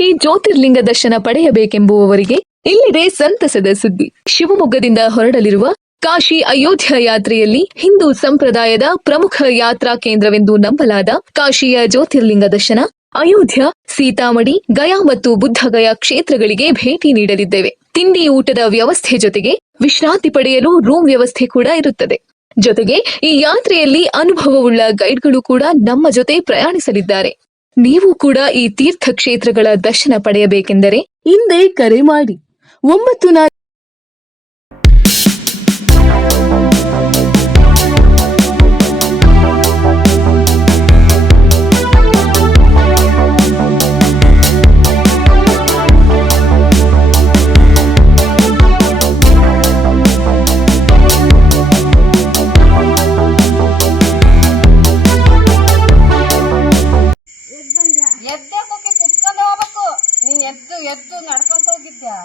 ಕಾಶಿ ಜ್ಯೋತಿರ್ಲಿಂಗ ದರ್ಶನ ಪಡೆಯಬೇಕೆಂಬುವವರಿಗೆ ಇಲ್ಲಿದೆ ಸಂತಸದ ಸುದ್ದಿ. ಶಿವಮೊಗ್ಗದಿಂದ ಹೊರಡಲಿರುವ ಕಾಶಿ ಅಯೋಧ್ಯ ಯಾತ್ರೆಯಲ್ಲಿ ಹಿಂದೂ ಸಂಪ್ರದಾಯದ ಪ್ರಮುಖ ಯಾತ್ರಾ ಕೇಂದ್ರವೆಂದು ನಂಬಲಾದ ಕಾಶಿಯ ಜ್ಯೋತಿರ್ಲಿಂಗ ದರ್ಶನ, ಅಯೋಧ್ಯ, ಸೀತಾಮಡಿ, ಗಯಾ ಮತ್ತು ಬುದ್ಧಗಯಾ ಕ್ಷೇತ್ರಗಳಿಗೆ ಭೇಟಿ ನೀಡಲಿದ್ದೇವೆ. ತಿಂಡಿ ಊಟದ ವ್ಯವಸ್ಥೆ ಜೊತೆಗೆ ವಿಶ್ರಾಂತಿ ಪಡೆಯಲು ರೂಮ್ ವ್ಯವಸ್ಥೆ ಕೂಡ ಇರುತ್ತದೆ. ಜೊತೆಗೆ ಈ ಯಾತ್ರೆಯಲ್ಲಿ ಅನುಭವವುಳ್ಳ ಗೈಡ್ಗಳು ಕೂಡ ನಮ್ಮ ಜೊತೆ ಪ್ರಯಾಣಿಸಲಿದ್ದಾರೆ. ನೀವು ಕೂಡ ಈ ತೀರ್ಥ ಕ್ಷೇತ್ರಗಳ ದರ್ಶನ ಪಡೆಯಬೇಕೆಂದರೆ ಹಿಂದೆ ಕರೆ ಮಾಡಿ 94 ಎದ್ದಕ್ಕೆ ಕುತ್ಕೊಂಡು ಹೋಗ್ಬೇಕು. ನೀನ್ ಎದ್ದು ನಡ್ಕೊಂತ ಹೋಗಿದ್ಯಾ?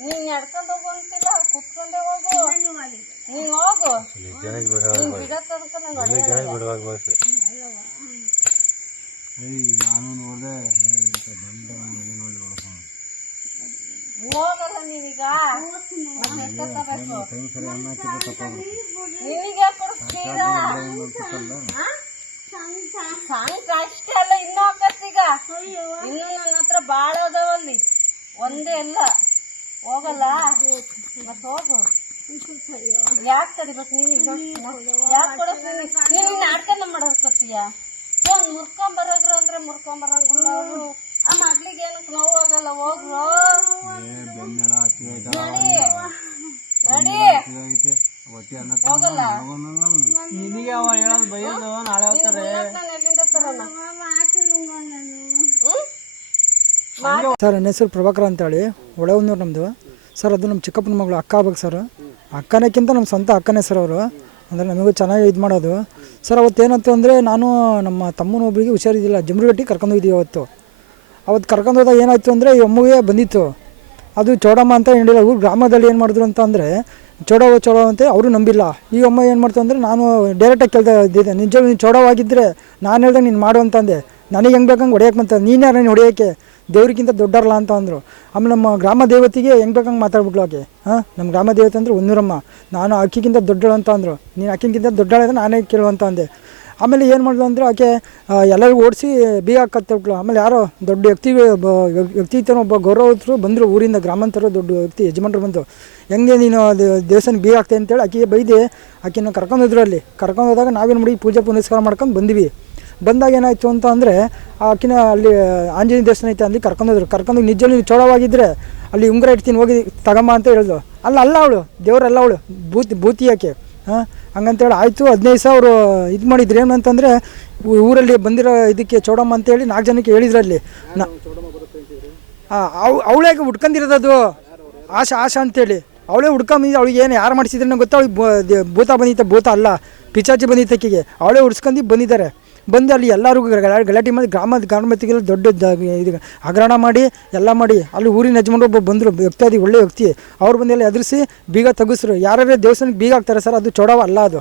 ನೀನ್ ನಡ್ಕೊಂಡು ಹೋಗು ಅಂತಿಲ್ಲ, ಕುತ್ಕೊಂಡೇ ಹೋಗು. ನೀನ್ ಹೋಗು, ನೀನ್ ಬಿಡ ತನಕ ಹೋಗಲ್ಲ ನೀನೀಗ. ನಿನಗೆ ಕೊಡ್ತೀರಾ ಸಂಕ ಅಷ್ಟೇ ಅಲ್ಲ, ಇನ್ನೂ ಹಾಕತ್ತೀಗ. ಇನ್ನು ನನ್ನ ಹತ್ರ ಬಾಳ ಅದಾವಲ್ಲಿ, ಒಂದೇ ಇಲ್ಲ. ಹೋಗಲ್ಲ ಮತ್ ಹೋಗು. ಯಾಕೆ ತಡಿಬೇಕು ನೀನೀಗ? ಯಾಕೆ ಕೊಡಸ್ತೀನಿ? ನೀನು ನಾಟಕನ ಮಾಡೋಕತ್ತೀಯ? ಒಂದ್ ಮುರ್ಕೊಂಬರೋಗ್ರು ಅಂದ್ರೆ ಮುರ್ಕೊಂಬರಂಗಿಲ್ಲ ಅವರು. ಆ ಮಗ್ಳಿಗೆ ಏನಕ್ಕೆ ನೋವು ಆಗಲ್ಲ. ಹೋಗ್ರು, ನಡಿ ನಡಿ. ಹೋಗಲ್ಲ ನಿನಗೆ ಅವ ಹೇಳೋದು ಬೈಯೋದು ನಾಳೆ ಹೋಗ್ತಾರೆ. ಎಲ್ಲಿಂದ ತರೋಣ? ಸರ್ ನನ್ನ ಹೆಸರು ಪ್ರಭಾಕರ್ ಅಂತೇಳಿ, ಒಳವನ್ನೂರು ನಮ್ಮದು ಸರ್. ಅದು ನಮ್ಮ ಚಿಕ್ಕಪ್ಪನ ಮಗಳು ಅಕ್ಕ ಆಗ್ಬೇಕು ಸರ್. ಅಕ್ಕನಕ್ಕಿಂತ ನಮ್ಮ ಸ್ವಂತ ಅಕ್ಕನೇ ಸರ್ ಅವರು. ಅಂದರೆ ನಮಗೂ ಚೆನ್ನಾಗಿ ಇದು ಮಾಡೋದು ಸರ್. ಅವತ್ತೇನಂತು ಅಂದರೆ, ನಾನು ನಮ್ಮ ತಮ್ಮನೊಬ್ಬರಿಗೆ ಹುಷಾರಿದ್ದಿಲ್ಲ, ಜಮ್ರುಗಟ್ಟಿಗೆ ಕರ್ಕೊಂಡು ಹೋಗಿದ್ದೀವಿ ಅವತ್ತು. ಕರ್ಕೊಂಡು ಹೋದಾಗ ಏನಾಯಿತು ಅಂದರೆ, ಈ ಅಮ್ಮಗೆ ಬಂದಿತ್ತು ಅದು ಚೌಡಮ್ಮ ಅಂತ ಹೇಳಿಲ್ಲ. ಊರು ಗ್ರಾಮದಲ್ಲಿ ಏನು ಮಾಡಿದ್ರು ಅಂತ ಅಂದರೆ, ಚೌಡವ ಅಂತ ಅವರು ನಂಬಿಲ್ಲ. ಈ ಅಮ್ಮ ಏನು ಮಾಡ್ತು ಅಂದರೆ, ನಾನು ಡೈರೆಕ್ಟಾಗಿ ಕೇಳ್ತಾ ನಿಜ ನೀನು ಚೌಡವಾಗಿದ್ದರೆ ನಾನು ಹೇಳ್ದಾಗ ನೀನು ಮಾಡು ಅಂತಂದೆ. ನನಗೆ ಹೆಂಗೆ ಬೇಕಂಗೆ ಹೊಡೆಯಕ್ಕೆ ಬಂತ, ನೀನು ಯಾರು ನೀನು ಹೊಡೆಯೋಕ್ಕೆ, ದೇವ್ರಿಗಿಂತ ದೊಡ್ಡರಲ್ಲ ಅಂತ ಅಂದರು. ಆಮೇಲೆ ನಮ್ಮ ಗ್ರಾಮ ದೇವತೆಗೆ ಹೆಂಗೆ ಬೇಕಂಗೆ ಮಾತಾಡ್ಬಿಟ್ಲು ಆಕೆ. ನಮ್ಮ ಗ್ರಾಮ ದೇವತೆ ಅಂದರೆ ಹೊನ್ನೂರಮ್ಮ. ನಾನು ಅಕ್ಕಿಗಿಂತ ದೊಡ್ಡಳು ಅಂತ ಅಂದರು. ನೀನು ಅಕ್ಕಿಗಿಂತ ದೊಡ್ಡಳಿದ್ರೆ ನಾನೇ ಕೇಳುವಂತ ಅಂದೆ. ಆಮೇಲೆ ಏನು ಮಾಡಿದ್ರು ಅಂದರೆ, ಆಕೆ ಎಲ್ಲರಿಗೂ ಓಡಿಸಿ ಬೀಗ ಹಾಕತ್ಬಿಟ್ಲು. ಆಮೇಲೆ ಯಾರೋ ದೊಡ್ಡ ವ್ಯಕ್ತಿ ಒಬ್ಬ ಗೌರವಸ್ಥರು ಬಂದರು ಊರಿಂದ, ಗ್ರಾಮಾಂತರ ದೊಡ್ಡ ವ್ಯಕ್ತಿ ಯಜಮಾನ್ರು ಬಂದು, ಹೆಂಗೆ ನೀನು ಅದು ದೇವಸ್ಥಾನಕ್ಕೆ ಬೀಗ ಹಾಕ್ತೆ ಅಂತೇಳಿ ಆಕೆಗೆ ಬೈದೆ. ಆಕೆನ ಕರ್ಕೊಂಡೋದ್ರು. ಅಲ್ಲಿ ಕರ್ಕೊಂಡು ಹೋದಾಗ ನಾವೇನು ಮಾಡಿ ಪೂಜೆ ಪುನಸ್ಕಾರ ಮಾಡ್ಕೊಂಡು ಬಂದ್ವಿ. ಬಂದಾಗ ಏನಾಯಿತು ಅಂತ ಅಂದರೆ, ಆಕಿನ ಅಲ್ಲಿ ಆಂಜನೇಯ ದೇವಸ್ಥಾನ ಐತೆ, ಅಲ್ಲಿ ಕರ್ಕೊಂಡೋದ್ರು. ಕರ್ಕೊಂಡು ನಿಜವೂ ನೀವು ಚೌಡವಾಗಿದ್ದರೆ ಅಲ್ಲಿ ಉಂಗುರ ಇಡ್ತೀನಿ ಹೋಗಿ ತಗಮ್ಮ ಅಂತ ಹೇಳಿದ್ರು. ಅಲ್ಲ ಅವಳು ದೇವರಲ್ಲ, ಅವಳು ಭೂತಿ ಆಕೆ. ಹಂಗಂತೇಳಿ ಆಯಿತು. 15 ಸಾವಿರ ಇದು ಮಾಡಿದ್ರು. ಏನಂತಂದರೆ, ಊರಲ್ಲಿ ಬಂದಿರೋ ಇದಕ್ಕೆ ಚೌಡಮ್ಮ ಅಂತೇಳಿ 4 ಜನಕ್ಕೆ ಹೇಳಿದ್ರಲ್ಲಿ. ಅವಳೇ ಹುಡ್ಕೊಂಡಿರೋದು, ಅದು ಆಶಾ ಅಂತೇಳಿ. ಅವಳೇ ಹುಡ್ಕೊಂಬಂದಿದ್ದು. ಅವಳಿಗೆ ಏನು ಯಾರು ಮಾಡಿಸಿದ್ರೆ ಗೊತ್ತಾ? ಅವಳಿಗೆ ಭೂತ ಬಂದಿತ್ತ, ಭೂತ ಅಲ್ಲ ಪಿಚಾಚಿ ಬಂದಿತ್ತು ಆಕೆಗೆ. ಅವಳೇ ಹುಡ್ಸ್ಕೊಂಡು ಬಂದಿದ್ದಾರೆ. ಬಂದು ಅಲ್ಲಿ ಎಲ್ಲರಿಗೂ ಗಲಾಟೆ ಮಾಡಿ ಗ್ರಾಮತಿಗೆಲ್ಲ ದೊಡ್ಡ ಇದು ಹಗರಣ ಮಾಡಿ ಎಲ್ಲ ಮಾಡಿ, ಅಲ್ಲಿ ಊರಿನ ಯಜಮಾನರು ಒಬ್ಬ ಬಂದರು, ವ್ಯಕ್ತಿ ಒಳ್ಳೆ ವ್ಯಕ್ತಿ. ಅವ್ರು ಬಂದೆಲ್ಲ ಎದುರಿಸಿ ಬೀಗ ತೆಗಿಸ್ರು. ಯಾರ್ಯಾರು ದೇವಸ್ಥಾನಕ್ಕೆ ಬೀಗ ಹಾಕ್ತಾರೆ ಸರ್, ಅದು ಚೌಡವ ಅಲ್ಲ ಅದು.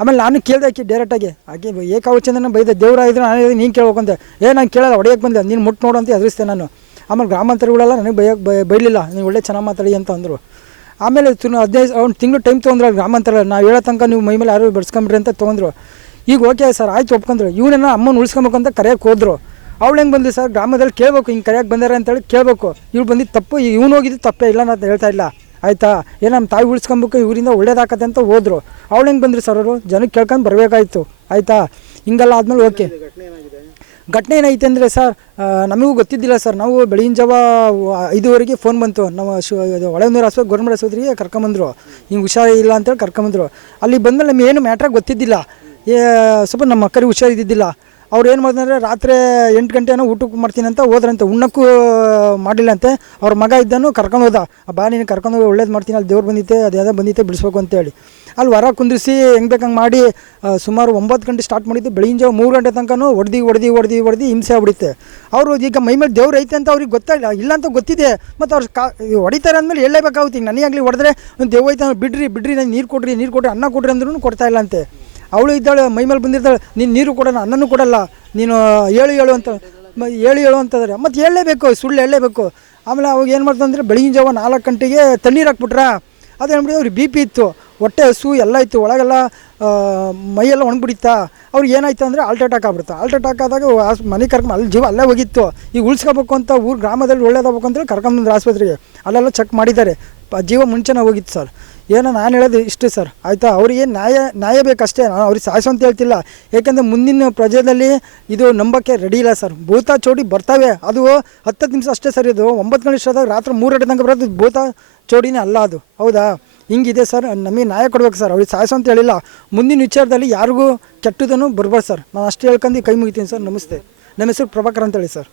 ಆಮೇಲೆ ನಾನು ಕೇಳಿದೆ ಆಕೆ ಡೈರೆಕ್ಟಾಗಿ. ಆಕೆ ಏಕಾವಚನ ಬೈದೆ, ದೇವ್ರ ಇದ್ರೆ ನಾನು ನೀನು ಕೇಳ್ಬೇಕಂತೆ. ನಾನು ಕೇಳೋಲ್ಲ, ಹೊಡೆಯೋಕ್ಕೆ ಬಂದೆ, ನೀನು ಮುಟ್ಟು ನೋಡು ಅಂತ ಎದುರಿಸ್ತೆ ನಾನು. ಆಮೇಲೆ ಗ್ರಾಮಾಂತರಗಳೆಲ್ಲ ನನಗೆ ಬೈಲಿಲ್ಲ, ನೀವು ಒಳ್ಳೆ ಚೆನ್ನಾಗಿ ಮಾತಾಡಿ ಅಂತ ಅಂದರು. ಆಮೇಲೆ 15 ತಿಂಗಳು ಟೈಮ್ ತೊಗೊಂಡ್ರು ಗ್ರಾಮಾಂತರ. ನಾವು ಹೇಳೋ ತನಕ ನೀವು ಮೈ ಮೇಲೆ ಯಾರು ಬಡ್ಸ್ಕೊಂಬಿಡ್ರಿ ಅಂತ ತೊಗೊಂಡ್ರು. ಈಗ ಓಕೆ ಸರ್ ಆಯ್ತು ಒಪ್ಕೊಂಡ್ರು. ಇವನನ್ನ ಅಮ್ಮನ ಉಳಿಸ್ಕೊಬೇಕಂತ ಕರೆಯೋಕ್ಕೆ ಹೋದ್ರು. ಅವಳು ಹೆಂಗೆ ಬಂದು ಸರ್, ಗ್ರಾಮದಲ್ಲಿ ಕೇಳಬೇಕು, ಹಿಂಗೆ ಕರೆಯೋಕ್ಕೆ ಬಂದಾರೆ ಅಂತೇಳಿ ಕೇಳಬೇಕು. ಇವ್ಳು ಬಂದಿದ್ದು ತಪ್ಪು, ಇವನು ಹೋಗಿದ್ದು ತಪ್ಪೇ ಇಲ್ಲ ಅಂತ ಹೇಳ್ತಾ ಇಲ್ಲ, ಆಯಿತಾ? ಏನು ನಮ್ಮ ತಾಯಿ ಉಳಿಸ್ಕೊಬೇಕು, ಇವರಿಂದ ಒಳ್ಳೇದಾಕತ್ತೆ ಅಂತ ಹೋದ್ರು. ಅವಳು ಹೆಂಗೆ ಬಂದ್ರಿ ಸರ್, ಅವರು ಜನಕ್ಕೆ ಕೇಳ್ಕೊಂಡು ಬರಬೇಕಾಯ್ತು, ಆಯಿತಾ? ಹಿಂಗೆಲ್ಲ ಆದಮೇಲೆ ಓಕೆ. ಘಟನೆ ಏನೈತೆ ಅಂದರೆ ಸರ್, ನಮಗೂ ಗೊತ್ತಿದ್ದಿಲ್ಲ ಸರ್. ನಾವು ಬೆಳಗಿನ ಜಾವ 5:00 ಫೋನ್ ಬಂತು. ನಾವು ಹೊಳೆನೂರು ಆಸ್ಪತ್ರೆ ಗೌರ್ಮೆಂಟ್ ಆಸ್ಪತ್ರೆಗೆ ಕರ್ಕೊಂಬಂದರು. ಹಿಂಗೆ ಹುಷಾರಿಲ್ಲ ಅಂತೇಳಿ ಕರ್ಕೊಂಬಂದರು. ಅಲ್ಲಿ ಬಂದಮೇಲೆ ನಮಗೆ ಏನು ಮ್ಯಾಟ್ರಾಗಿ ಗೊತ್ತಿದ್ದಿಲ್ಲ. ಸ್ವಲ್ಪ ನಮ್ಮ ಅಕ್ಕರಿಗೆ ಹುಷಾರಿದ್ದಿದ್ದಿಲ್ಲ. ಅವ್ರು ಏನು ಮಾಡಿದ್ರೆ, ರಾತ್ರಿ 8 ಗಂಟೆನೋ ಊಟಕ್ಕೆ ಮಾಡ್ತೀನಿ ಅಂತ ಹೋದ್ರಂತೆ. ಉಣ್ಣಕ್ಕೂ ಮಾಡಿಲ್ಲ ಅಂತೆ. ಅವ್ರ ಮಗ ಇದ್ದನು ಕರ್ಕೊಂಡು ಹೋದ. ಬಾ ನೀನು ಕರ್ಕೊಂಡು ಹೋಗಿ ಒಳ್ಳೇದು ಮಾಡ್ತೀನಿ, ಅಲ್ಲಿ ದೇವ್ರು ಬಂದಿತ್ತೆ, ಅದ್ಯಾವುದೋ ಬಂದಿತ್ತೆ ಬಿಡಿಸ್ಬೇಕು ಅಂತೇಳಿ ಅಲ್ಲಿ ಹೊರ ಕುಂದಿರಿಸಿ ಹೆಂಗೆ ಬೇಕಂಗೆ ಮಾಡಿ ಸುಮಾರು 9 ಗಂಟೆ ಸ್ಟಾರ್ಟ್ ಮಾಡಿದ್ದು. ಬೆಳಗಿನ ಜಾವ 3 ಗಂಟೆ ತನಕನೂ ಹೊಡೆದು ಹಿಂಸೆ ಆಗ್ಬಿಡುತ್ತೆ. ಅವರು ಈಗ ಮೈಮೇಲೆ ದೇವ್ರು ಐತೆ ಅಂತ ಅವ್ರಿಗೆ ಗೊತ್ತಾಗಿಲ್ಲ, ಇಲ್ಲ ಅಂತ ಗೊತ್ತಿದೆ. ಮತ್ತು ಅವ್ರು ಹೊಡಿತಾರೆ ಅಂದಮೇಲೆ ಹೇಳಲೇಬೇಕಾಗುತ್ತೆ. ಈಗ ನನಗಾಗಲಿ ಹೊಡೆದ್ರೆ ದೇವ್ ಐತೆ, ಬಿಡ್ರಿ ನಾನು ನೀರು ಕೊಡ್ರಿ ಅನ್ನ ಕೊಡ್ರಿ ಅಂದ್ರೂ ಕೊಡ್ತಾಯಿಲ್ಲ ಅಂತೆ. ಅವಳು ಇದ್ದಾಳೆ ಮೈ ಮೇಲೆ ಬಂದಿರ್ತಾಳೆ, ನೀನು ನೀರು ಕೊಡೋಣ ಅನ್ನನೂ ಕೊಡಲ್ಲ, ನೀನು ಹೇಳು ಅಂತ ಹೇಳು ಅಂತಂದರೆ ಮತ್ತು ಹೇಳಲೇಬೇಕು, ಸುಳ್ಳು ಹೇಳಲೇಬೇಕು. ಆಮೇಲೆ ಅವಾಗ ಏನು ಮಾಡ್ತು ಅಂದರೆ ಬೆಳಗಿನ ಜಾವ 4 ಗಂಟೆಗೆ ತಣ್ಣೀರು ಹಾಕ್ಬಿಟ್ರಾ. ಅದೇನ್ಬಿಡಿ ಅವ್ರಿಗೆ ಬಿ ಪಿ ಇತ್ತು, ಹೊಟ್ಟೆ ಹಸು ಎಲ್ಲ ಇತ್ತು, ಒಳಗೆಲ್ಲ ಮೈಯೆಲ್ಲ ಒಣಗ್ಬಿಡಿತ್ತಾ. ಅವ್ರಿಗೆ ಏನಾಯ್ತು ಅಂದರೆ ಹಾರ್ಟ್ ಅಟ್ಯಾಕ್ ಆಗ್ಬಿಡ್ತು. ಹಾರ್ಟ್ ಅಟ್ಯಾಕ್ ಆದಾಗ ಮನೆ ಕರ್ಕೊಂಡು ಅಲ್ಲಿ ಜೀವ ಅಲ್ಲೇ ಹೋಗಿತ್ತು. ಈಗ ಉಳಿಸ್ಕೋಬೇಕು ಅಂತ ಗ್ರಾಮದಲ್ಲಿ ಒಳ್ಳೇದಾಗಬೇಕು ಅಂತೇಳಿ ಕರ್ಕೊಂಬಂದ್ರೆ ಆಸ್ಪತ್ರೆಗೆ, ಅಲ್ಲೆಲ್ಲ ಚೆಕ್ ಮಾಡಿದ್ದಾರೆ, ಜೀವ ಮುಂಚೆನೇ ಹೋಗಿತ್ತು ಸರ್. ಏನೋ ನಾನು ಹೇಳೋದು ಇಷ್ಟೇ ಸರ್, ಆಯಿತಾ. ಅವ್ರಿಗೆ ನ್ಯಾಯ ಬೇಕಷ್ಟೇ, ನಾನು ಅವ್ರಿಗೆ ಸಾಯಿಸು ಅಂತ ಹೇಳ್ತಿಲ್ಲ. ಏಕೆಂದರೆ ಮುಂದಿನ ಪ್ರಜೆಯಲ್ಲಿ ಇದು ನಂಬಕ್ಕೆ ರೆಡಿ ಇಲ್ಲ ಸರ್. ಭೂತ ಚೋಡಿ ಬರ್ತವೆ, ಅದು 10 ನಿಮಿಷ ಅಷ್ಟೇ ಸರ್. ಇದು 9 ಗಂಟೆ ಇಷ್ಟಾದಾಗ ರಾತ್ರಿ 3 ಗಂಟೆ ತನಕ ಬರೋದು ಭೂತ ಚೋಡಿನೇ ಅಲ್ಲ ಅದು, ಹೌದಾ. ಹಿಂಗಿದೆ ಸರ್, ನಮಗೆ ನ್ಯಾಯ ಕೊಡ್ಬೇಕು ಸರ್. ಅವ್ರಿಗೆ ಸಾಯಿಸು ಅಂತ ಹೇಳಿಲ್ಲ. ಮುಂದಿನ ವಿಚಾರದಲ್ಲಿ ಯಾರಿಗೂ ಕೆಟ್ಟದನ್ನು ಬರ್ಬಾರ್ದು ಸರ್. ನಾನು ಅಷ್ಟು ಹೇಳ್ಕೊಂಡು ಕೈ ಮುಗಿತೀನಿ ಸರ್. ನಮಸ್ತೆ. ನಮ್ಮ ಹೆಸರು ಪ್ರಭಾಕರ್ ಅಂತೇಳಿ ಸರ್.